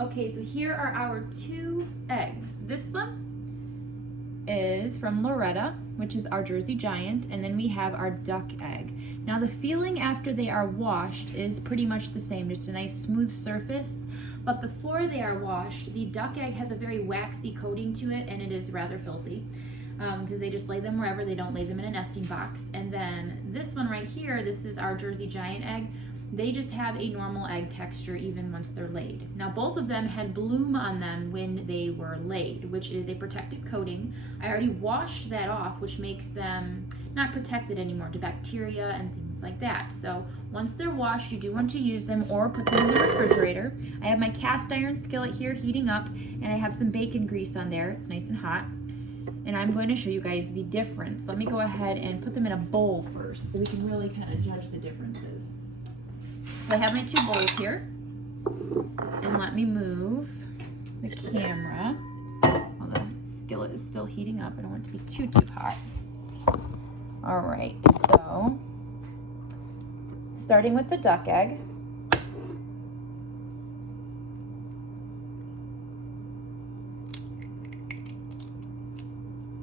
Okay, so here are our 2 eggs. This one is from Loretta, which is our Jersey Giant, and then we have our duck egg. Now the feeling after they are washed is pretty much the same, just a nice smooth surface. But before they are washed, the duck egg has a very waxy coating to it, and it is rather filthy because they just lay them wherever. They don't lay them in a nesting box. And then this one right here, this is our Jersey Giant egg. They just have a normal egg texture even once they're laid. Now both of them had bloom on them when they were laid, which is a protective coating. I already washed that off, which makes them not protected anymore to bacteria and things like that. So once they're washed, you do want to use them or put them in the refrigerator. I have my cast iron skillet here heating up, and I have some bacon grease on there. It's nice and hot. And I'm going to show you guys the difference. Let me go ahead and put them in a bowl first so we can really kind of judge the differences. So I have my 2 bowls here, and let me move the camera while the skillet is still heating up. I don't want it to be too hot. All right, so starting with the duck egg.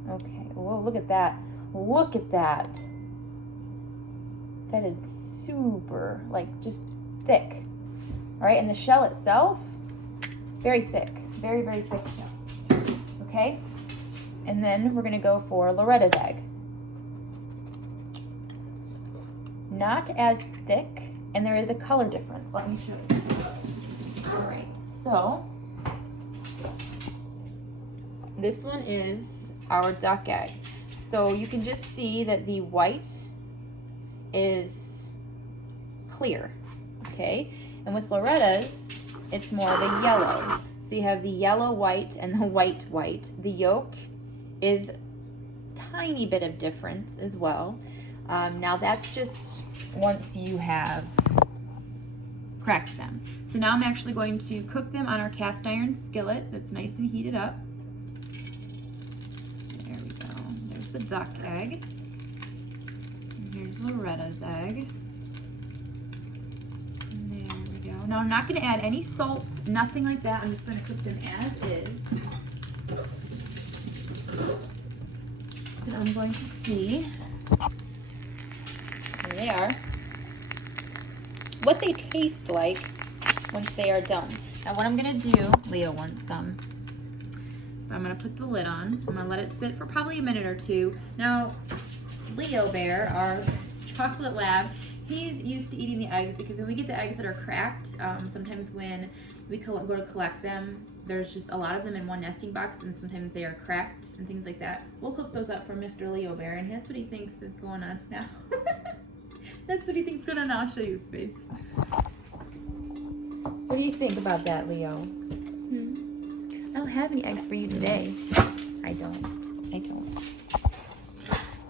Okay, whoa, look at that. Look at that. That is super, like, just thick. All right, and the shell itself, very thick, very thick shell. Okay, and then we're gonna go for Loretta's egg. Not as thick, and there is a color difference. Let me show you. All right, so this one is our duck egg. So you can just see that the white is clear, okay? And with Loretta's, it's more of a yellow. So you have the yellow white and the white white. The yolk is tiny bit of difference as well. Now that's just once you have cracked them. So now I'm actually going to cook them on our cast iron skillet that's nice and heated up. There we go. There's the duck egg. And here's Loretta's egg. And there we go. Now I'm not going to add any salt, nothing like that. I'm just going to cook them as is. And I'm going to see, there they are, what they taste like once they are done. Now what I'm going to do, Leo wants some. I'm going to put the lid on. I'm going to let it sit for probably a minute or 2. Now, Leo Bear, our chocolate lab, he's used to eating the eggs because when we get the eggs that are cracked, sometimes when we go to collect them, there's just a lot of them in one nesting box, and sometimes they are cracked and things like that. We'll cook those up for Mr. Leo Bear, and that's what he thinks is going on now. That's what he thinks is going on now. I'll show you his face. What do you think about that, Leo? I don't have any eggs for you today. I don't. He's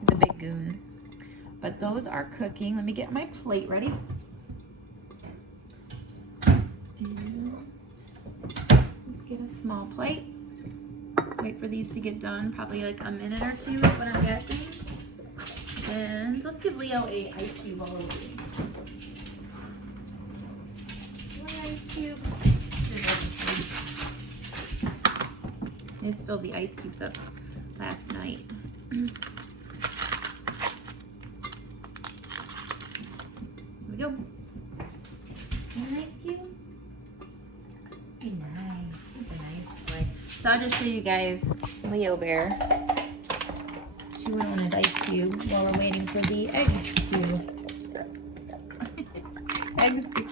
a big goon. But those are cooking. Let me get my plate ready. Let's get a small plate. Wait for these to get done. Probably like a minute or 2 is what I'm guessing. And let's give Leo a ice cube while we're waiting. One ice cube. I just filled the ice cubes up last night. Here we go. An ice cube. Very nice. That's a nice boy. So I'll just show you guys Leo Bear. Chewing on his ice cube while we're waiting for the eggs to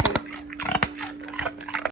cook.